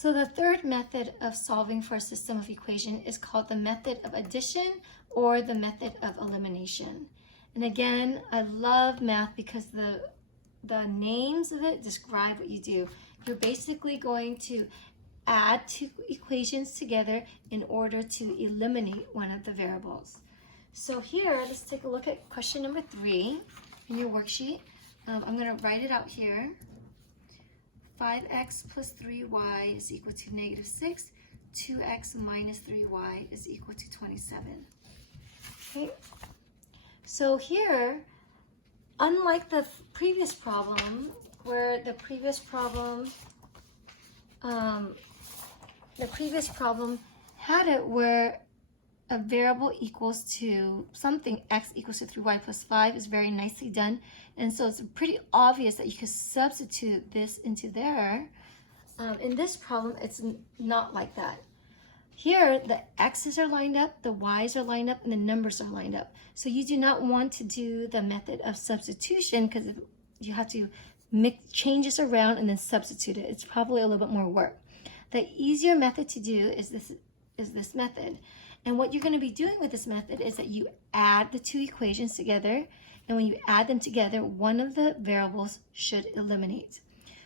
So the third method of solving for a system of equation is called the method of addition or the method of elimination. And again, I love math because the names of it describe what you do. You're basically going to add two equations together in order to eliminate one of the variables. So here, let's take a look at question number 3 in your worksheet. I'm going to write it out here. 5x plus 3y is equal to negative 6. 2x minus 3y is equal to 27. Okay. So here, unlike the previous problem, where the previous problem had it where a variable equals to something, x equals to 3y plus 5 is very nicely done. And so it's pretty obvious that you can substitute this into there. In this problem, it's not like that. Here, the x's are lined up, the y's are lined up, and the numbers are lined up. So you do not want to do the method of substitution because you have to make changes around and then substitute it. It's probably a little bit more work. The easier method to do is this method. And what you're going to be doing with this method is that you add the two equations together, and when you add them together, one of the variables should eliminate.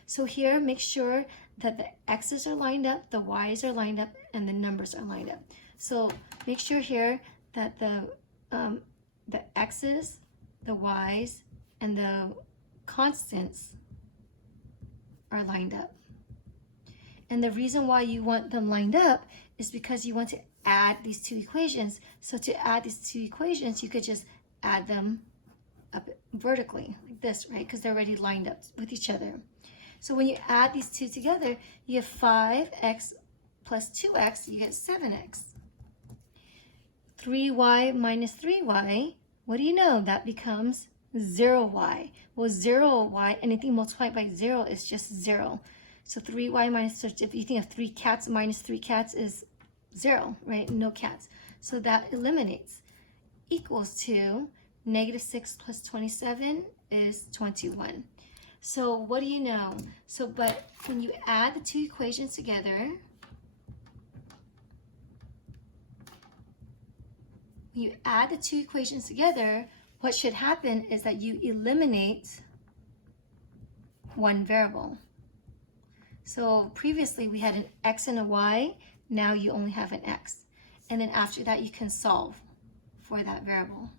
So here, make sure that the x's are lined up, the y's are lined up, and the numbers are lined up. So make sure here that the x's, the y's, and the constants are lined up. And the reason why you want them lined up is because you want to add these two equations. So to add these two equations, you could just add them up vertically like this, right? Because they're already lined up with each other. So when you add these two together, you have 5x plus 2x, you get 7x. 3y minus 3y, what do you know? That becomes 0y. Well, 0y, anything multiplied by 0 is just 0. So 3y minus, so if you think of 3 cats minus 3 cats is 0, right? No cats. So that eliminates. Equals to negative 6 plus 27 is 21. So what do you know? So, but when you add the two equations together, what should happen is that you eliminate one variable. So previously we had an x and a y, now you only have an x. And then after that you can solve for that variable.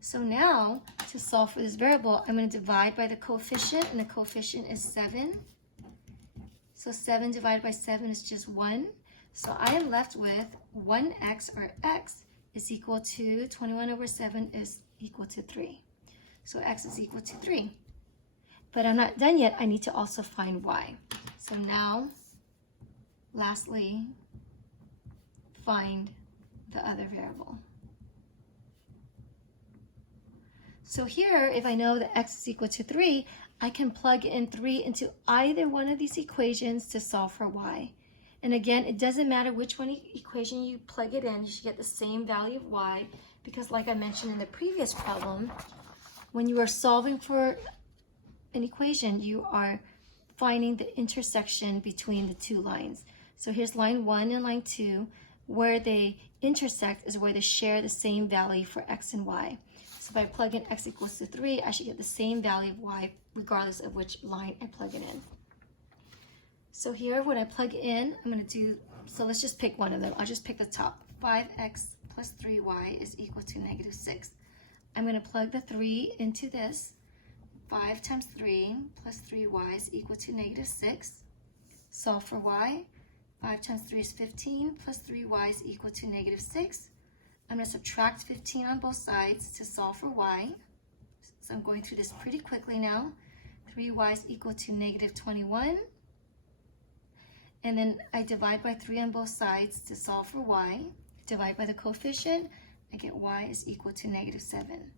So now to solve for this variable, I'm going to divide by the coefficient, and the coefficient is 7. So 7 divided by 7 is just 1. So I am left with 1x, or x, is equal to 21 over 7 is equal to 3. So x is equal to 3. But I'm not done yet. I need to also find y. So now, lastly, find the other variable. So here, if I know that x is equal to 3, I can plug in 3 into either one of these equations to solve for y. And again, it doesn't matter which one equation you plug it in, you should get the same value of y, because like I mentioned in the previous problem, when you are solving for an equation, you are finding the intersection between the two lines. So here's line 1 and line 2. Where they intersect is where they share the same value for x and y. So if I plug in x equals to 3, I should get the same value of y regardless of which line I plug it in. So here, when I plug in, I'm going to do, so let's just pick one of them. I'll just pick the top. 5x plus 3y is equal to negative 6. I'm going to plug the 3 into this. 5 times 3 plus 3y is equal to negative 6. Solve for y. 5 times 3 is 15 plus 3y is equal to negative 6. I'm going to subtract 15 on both sides to solve for y. So I'm going through this pretty quickly now. 3y is equal to negative 21. And then I divide by 3 on both sides to solve for y. Divide by the coefficient, I get y is equal to negative 7.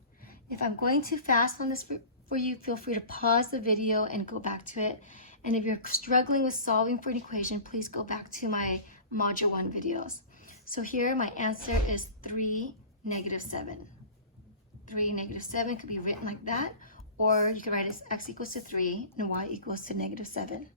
If I'm going too fast on this for you, feel free to pause the video and go back to it. And if you're struggling with solving for an equation, please go back to my Module 1 videos. So here my answer is 3, negative 7. 3, negative 7 could be written like that, or you could write it as x equals to 3 and y equals to negative 7.